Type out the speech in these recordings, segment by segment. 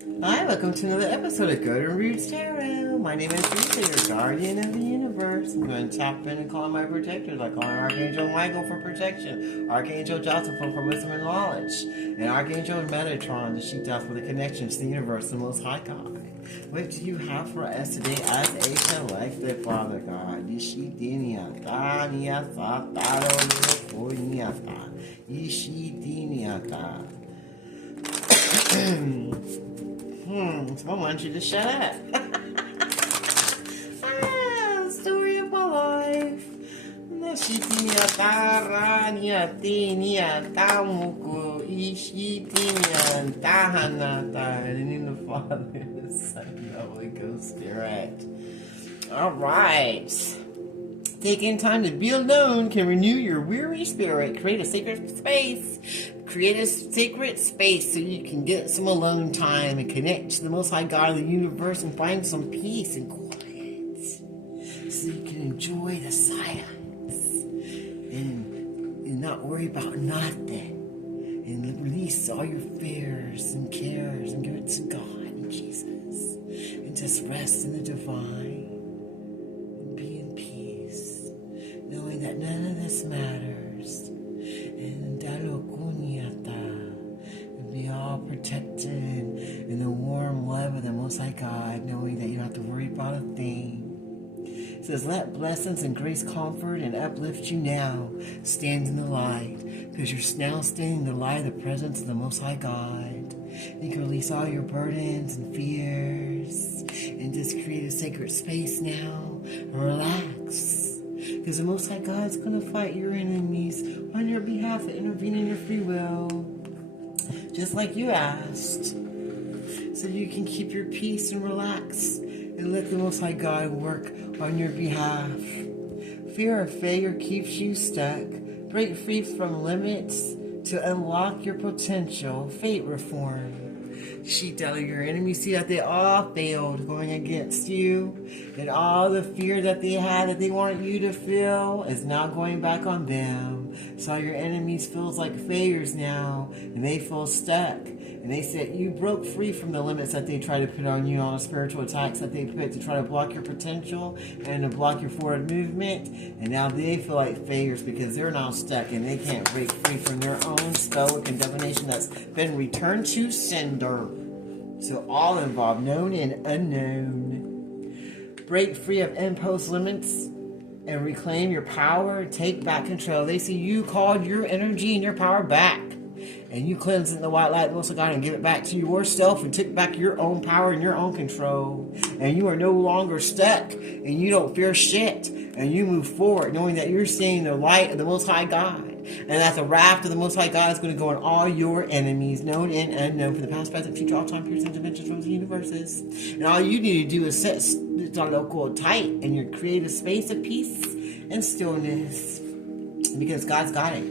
Hi, welcome to another episode of Golden Roots Tarot. My name is Lisa, your guardian of the universe. I'm going to tap in and call on my protectors. I call on Archangel Michael for protection, Archangel Joseph for wisdom and knowledge, and Archangel Metatron, the sheepdog for the connections to the universe, the Most High God. What do you have for us today as a collective, Father God? Someone wants you to shut up. Story of my life. In the Father, the Son, and the Holy Ghost Spirit. Alright. Taking time to be alone can renew your weary spirit. Create a sacred space. Create a sacred space so you can get some alone time and connect to the Most High God of the universe and find some peace and quiet. So you can enjoy the silence and not worry about nothing. And release all your fears and cares and give it to God and Jesus. And just rest in the divine. Knowing that none of this matters, and be all protected in the warm love of the Most High God, knowing that you don't have to worry about a thing. It says, let blessings and grace comfort and uplift you now. Stand in the light, because you're now standing in the light of the presence of the Most High God. You can release all your burdens and fears, and just create a sacred space now. Relax. Because the Most High God is going to fight your enemies on your behalf and intervene in your free will. Just like you asked. So you can keep your peace and relax and let the Most High God work on your behalf. Fear of failure keeps you stuck. Break free from limits to unlock your potential. Fate reform. She telling your enemies see that they all failed going against you, and all the fear that they had that they wanted you to feel is now going back on them. So your enemies feels like failures now, and they feel stuck. And they said you broke free from the limits that they tried to put on you, on the spiritual attacks that they put to try to block your potential and to block your forward movement. And now they feel like failures because they're now stuck and they can't break free from their own spell and divination that's been returned to sender. So all involved, known and unknown. Break free of imposed limits and reclaim your power. Take back control. They see you called your energy and your power back. And you cleanse it in the white light of the Most High God and give it back to yourself and take back your own power and your own control. And you are no longer stuck and you don't fear shit. And you move forward knowing that you're seeing the light of the Most High God. And that the wrath of the Most High God is going to go on all your enemies, known and unknown, for the past, present, future, all time, periods, and dimensions, from the universes. And all you need to do is set local tight in your creative space of peace and stillness. Because God's got it.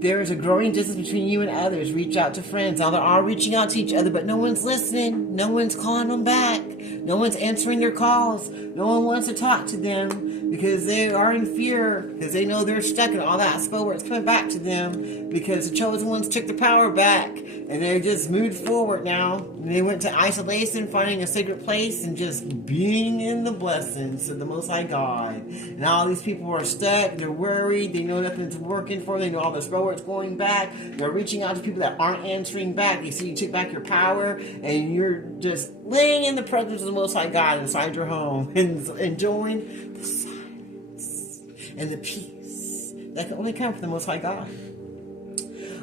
There is a growing distance between you and others. Reach out to friends. Now they're all reaching out to each other, but no one's listening. No one's calling them back. No one's answering their calls. No one wants to talk to them because they are in fear, because they know they're stuck in all that spell where it's coming back to them because the chosen ones took the power back and they just moved forward now. And they went to isolation, finding a sacred place and just being in the blessings of the Most High God. And all these people are stuck. They're worried. They know nothing's working for them. They know all the spell where it's going back. They're reaching out to people that aren't answering back. They see you took back your power and you're just laying in the presence of the Most High God inside your home and enjoying the silence and the peace that can only come from the Most High God.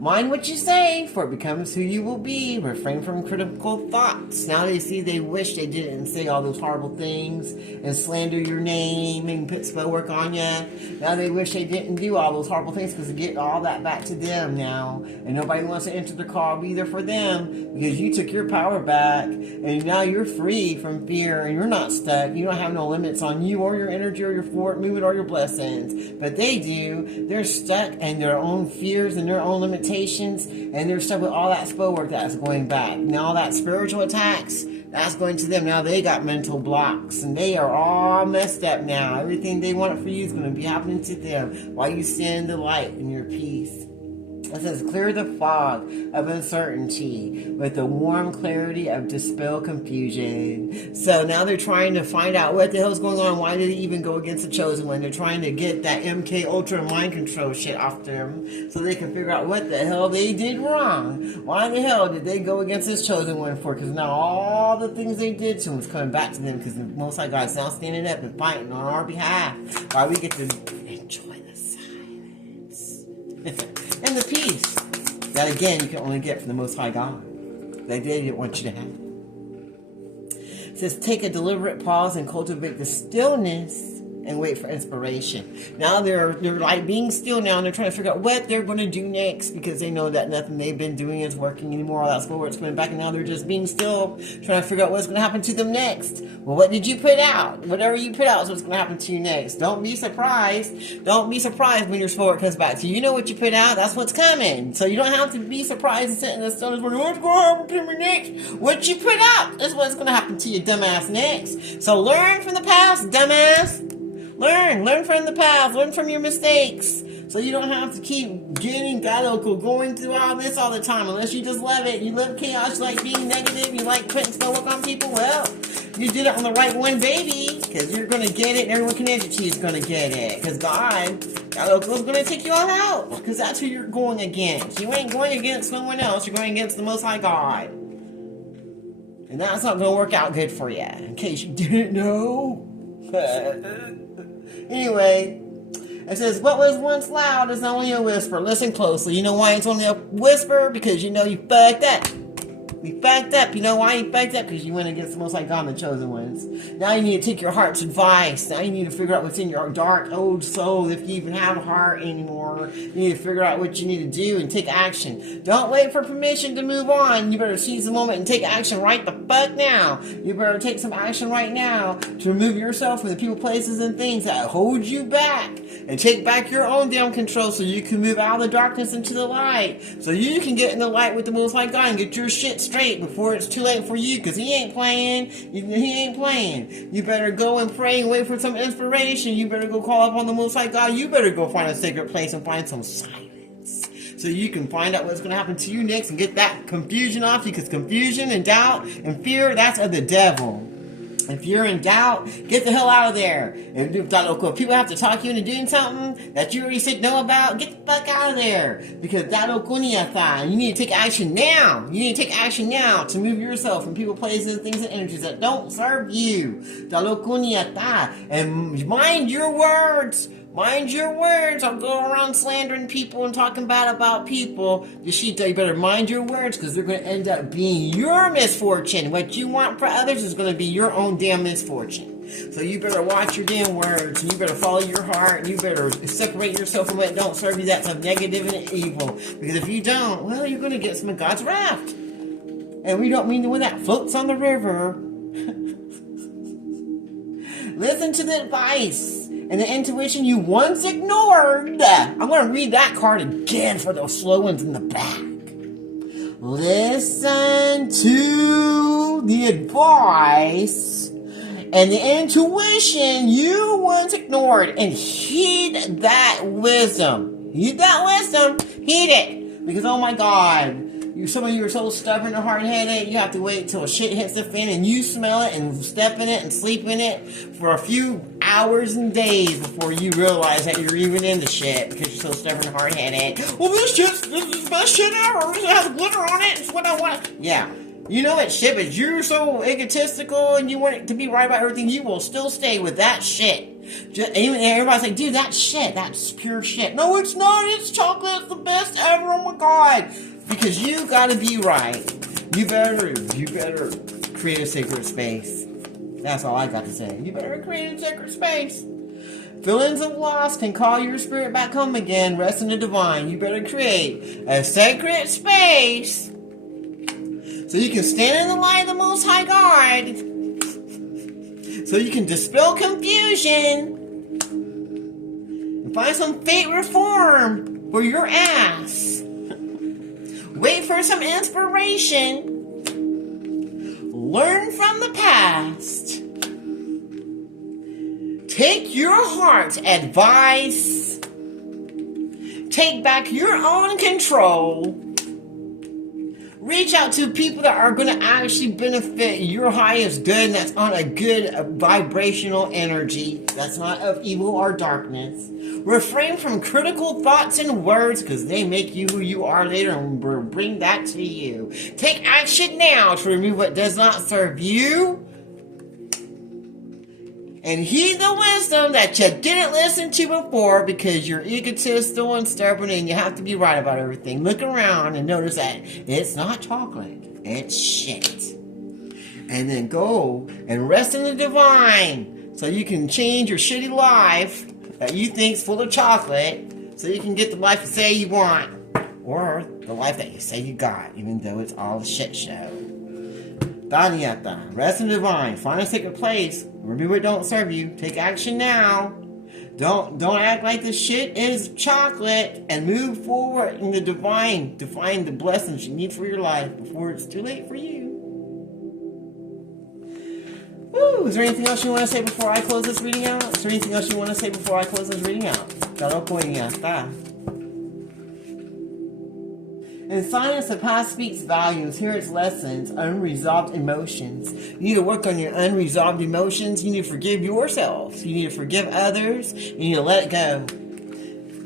Mind what you say, for it becomes who you will be. Refrain from critical thoughts. Now they see they wish they didn't say all those horrible things and slander your name and put spell work on you. Now they wish they didn't do all those horrible things because they get all that back to them now. And nobody wants to enter the call either for them because you took your power back and now you're free from fear and you're not stuck. You don't have no limits on you or your energy or your forward movement or your blessings. But they do. They're stuck in their own fears and their own limitations. And they're stuck with all that spell work that's going back. Now all that spiritual attacks, that's going to them. Now they got mental blocks and they are all messed up now. Everything they wanted for you is going to be happening to them while you stand in the light in your peace. It says, clear the fog of uncertainty with the warm clarity of dispel confusion. So now they're trying to find out what the hell's going on. Why did he even go against the Chosen One? They're trying to get that MK Ultra mind control shit off them so they can figure out what the hell they did wrong. Why the hell did they go against this Chosen One for? Because now all the things they did to him is coming back to them, because the Most High God is now standing up and fighting on our behalf while we get to enjoy the silence. And the peace that, again, you can only get from the Most High God that they didn't want you to have. It says, take a deliberate pause and cultivate the stillness and wait for inspiration. Now they're like being still now, and they're trying to figure out what they're going to do next, because they know that nothing they've been doing is working anymore. All that schoolwork's coming back, and now they're just being still, trying to figure out what's going to happen to them next. Well, what did you put out? Whatever you put out is what's going to happen to you next. Don't be surprised. Don't be surprised when your schoolwork comes back to you. You know what you put out, that's what's coming. So you don't have to be surprised and sit in the stillness going, what's going to happen to me next? What you put out is what's going to happen to you, dumbass, next. So learn from the past, dumbass. Learn from the past, learn from your mistakes, so you don't have to keep getting going through all this all the time, unless you just love it. You love chaos, you like being negative, you like putting spell on people. Well, you did it on the right one, baby, because you're going to get it, and everyone connected to you is going to get it, because God's going to take you all out, because that's who you're going against. You ain't going against someone else, you're going against the Most High God. And that's not going to work out good for you, in case you didn't know. Anyway, it says, what was once loud is only a whisper. Listen closely. You know why it's only a whisper? Because you know you fucked up. You fucked up. You know why you fucked up? Because you went against the Most High God and the Chosen Ones. Now you need to take your heart's advice. Now you need to figure out what's in your dark old soul, if you even have a heart anymore. You need to figure out what you need to do and take action. Don't wait for permission to move on. You better seize the moment and take action right the fuck now. You better take some action right now to remove yourself from the people, places, and things that hold you back. And take back your own damn control, so you can move out of the darkness into the light. So you can get in the light with the Most High God and get your shit straight before it's too late for you, because he ain't playing. He ain't playing. You better go and pray and wait for some inspiration. You better go call up on the Most High God. You better go find a sacred place and find some silence, so you can find out what's going to happen to you next and get that confusion off you, because confusion and doubt and fear, that's of the devil. If you're in doubt, get the hell out of there. If people have to talk you into doing something that you already said no about, get the fuck out of there. Because you need to take action now. You need to take action now to move yourself from people, places, things, and energies that don't serve you. And mind your words. Mind your words. I'll go around slandering people and talking bad about people. You better mind your words, because they're going to end up being your misfortune. What you want for others is going to be your own damn misfortune. So you better watch your damn words, and you better follow your heart, and you better separate yourself from what don't serve you, that's of negative and evil. Because if you don't, well, you're going to get some of God's wrath. And we don't mean the one that floats on the river. Listen to the advice and the intuition you once ignored. I'm going to read that card again for those slow ones in the back. Listen to the advice and the intuition you once ignored, and heed that wisdom. Heed that wisdom. Heed it. Because, oh my God, some of you are so stubborn and hard-headed, you have to wait till shit hits the fan and you smell it and step in it and sleep in it for a few hours and days before you realize that you're even into shit, because you're so stubborn and hard-headed. Well, this is the best shit ever. It has glitter on it. It's what I want. Yeah. You know it's shit, but you're so egotistical and you want it to be right about everything, you will still stay with that shit. Even everybody's like, dude, that's shit. That's pure shit. No, it's not. It's chocolate. It's the best ever. Oh my God. Because you gotta be right. You better create a sacred space. That's all I got to say. You better create a sacred space. Feelings of loss can call your spirit back home again. Rest in the divine. You better create a sacred space so you can stand in the light of the Most High God. So you can dispel confusion and find some fate reform for your ass. Wait for some inspiration. Learn from the past. Take your heart's advice. Take back your own control. Reach out to people that are going to actually benefit your highest good, and that's on a good vibrational energy. That's not of evil or darkness. Refrain from critical thoughts and words because they make you who you are later and will bring that to you. Take action now to remove what does not serve you. And heed the wisdom that you didn't listen to before because you're egotistical and stubborn and you have to be right about everything. Look around and notice that it's not chocolate, it's shit. And then go and rest in the divine so you can change your shitty life that you think's full of chocolate so you can get the life you say you want. Or the life that you say you got, even though it's all a shit show. Danyata, rest in the divine, find a sacred place, remove what don't serve you, take action now. Don't act like this shit is chocolate and move forward in the divine to find the blessings you need for your life before it's too late for you. Woo, is there anything else you want to say before I close this reading out? Is there anything else you want to say before I close this reading out? In science, the past speaks volumes. Here it's lessons, unresolved emotions. You need to work on your unresolved emotions. You need to forgive yourself. You need to forgive others. You need to let it go.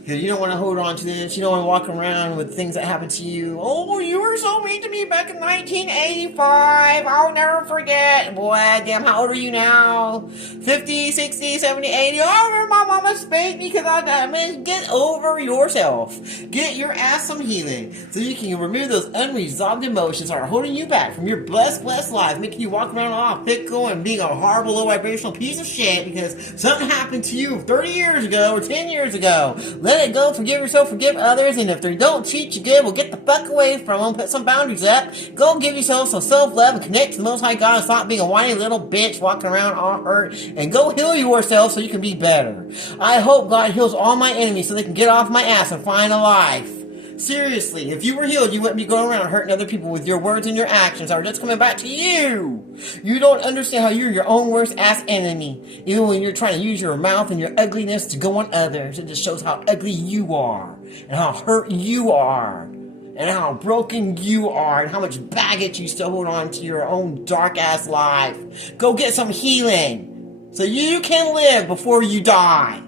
Because you don't want to hold on to this. You don't want to walk around with things that happened to you. Oh, you were so mean to me back in 1985. I'll never forget. Boy, damn, how old are you now? 50, 60, 70, 80. Oh, I remember my mama spanked me because I got man. Get over yourself. Get your ass some healing. So you can remove those unresolved emotions that are holding you back from your blessed life, making you walk around all fickle and being a horrible, low vibrational piece of shit because something happened to you 30 years ago or 10 years ago. Let it go, forgive yourself, forgive others, and if they don't treat you good, well, get the fuck away from them, put some boundaries up, go give yourself some self-love and connect to the Most High God and stop being a whiny little bitch walking around all hurt, and go heal yourself so you can be better. I hope God heals all my enemies so they can get off my ass and find a life. Seriously, if you were healed, you wouldn't be going around hurting other people with your words and your actions that are just coming back to you. You don't understand how you're your own worst ass enemy. Even when you're trying to use your mouth and your ugliness to go on others, it just shows how ugly you are, and how hurt you are, and how broken you are, and how much baggage you still hold on to your own dark ass life. Go get some healing so you can live before you die.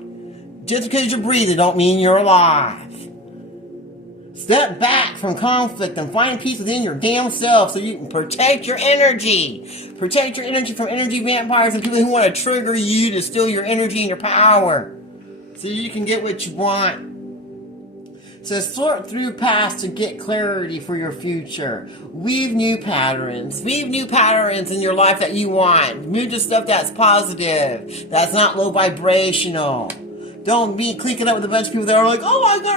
Just because you're breathing don't mean you're alive. Step back from conflict and find peace within your damn self so you can protect your energy. Protect your energy from energy vampires and people who want to trigger you to steal your energy and your power so you can get what you want. So sort through past to get clarity for your future. Weave new patterns. Weave new patterns in your life that you want. Move to stuff that's positive, that's not low vibrational. Don't be clicking up with a bunch of people that are like, oh, I got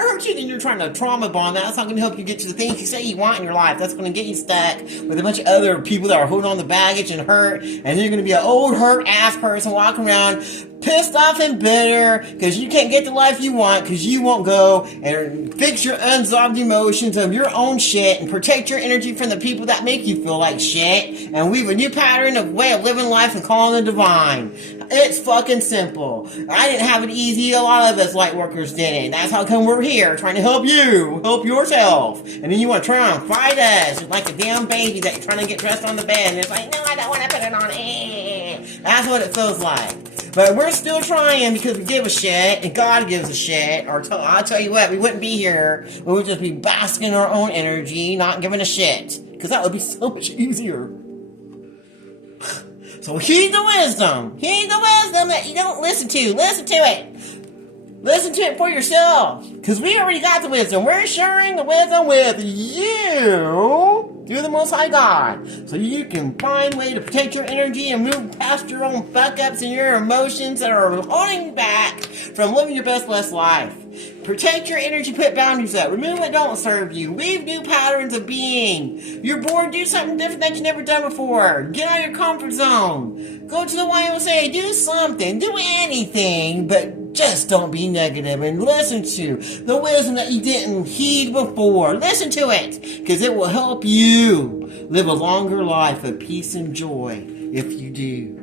hurt you. Then you're trying to trauma bond. That's not going to help you get to the things you say you want in your life. That's going to get you stuck with a bunch of other people that are holding on to baggage and hurt. And you're going to be an old, hurt ass person walking around pissed off and bitter because you can't get the life you want because you won't go and fix your unsolved emotions of your own shit and protect your energy from the people that make you feel like shit and weave a new pattern of way of living life and calling the divine. It's fucking simple. I didn't have it easy. A lot of us light workers didn't. That's how come we're here trying to help you. Help yourself. And then you want to try and fight us. It's like a damn baby that you're trying to get dressed on the bed and it's like, no, I don't want to put it on. That's what it feels like. But we're still trying because we give a shit, and God gives a shit. Or I'll tell you what, we wouldn't be here. We would just be basking in our own energy, not giving a shit. Because that would be so much easier. So heed the wisdom. Heed the wisdom that you don't listen to. Listen to it. Listen to it for yourself. Because we already got the wisdom. We're sharing the wisdom with you. Through the Most High God, so you can find a way to protect your energy and move past your own fuck-ups and your emotions that are holding back from living your best blessed life. Protect your energy, put boundaries up, remove what don't serve you, weave new patterns of being. You're bored, do something different that you've never done before. Get out of your comfort zone. Go to the YMCA, do something, do anything, but just don't be negative and listen to the wisdom that you didn't heed before. Listen to it, because it will help you live a longer life of peace and joy if you do.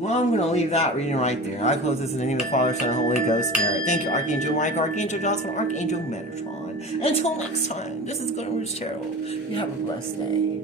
Well, I'm going to leave that reading right there. I close this in the name of the Father, Son, and Holy Ghost Spirit. Thank you, Archangel Mike, Archangel Jocelyn, Archangel Metatron. Until next time, this is Golden Roots Tarot. You have a blessed day.